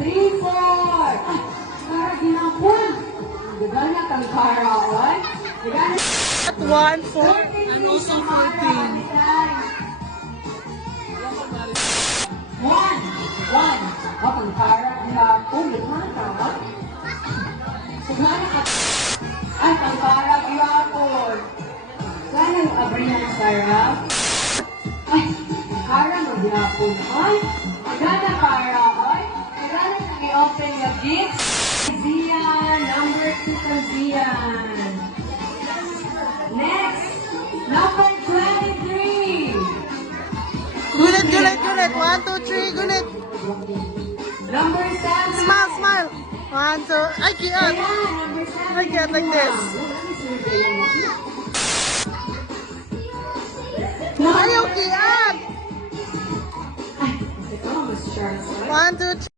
3, 4. Ay, Kara, ginapon. Gagana kang Kara, oy. Gagana. At 1, 4, and also 14. 1. Kapag Kara, ginapon. Gagana ka, oy. Gagana ka. Ay, ang Kara, ginapon. Gagana yung abrihan ng Kara. Ay, Kara, mag-ginapon. Ay, gagana Kara, oy. Gagana kang i-open yung gifts. Zian, number 2 ka Zian. Next, number 23. Gulit, gulit, gulit. 1, 2, 3, gulit. Number 7. Smile, smile. 1, 2. Ay, cute. Ayan, number 7. Like that, like this. Ay, okay, Ay, ito, Mr. Charles. 1, 2, 3.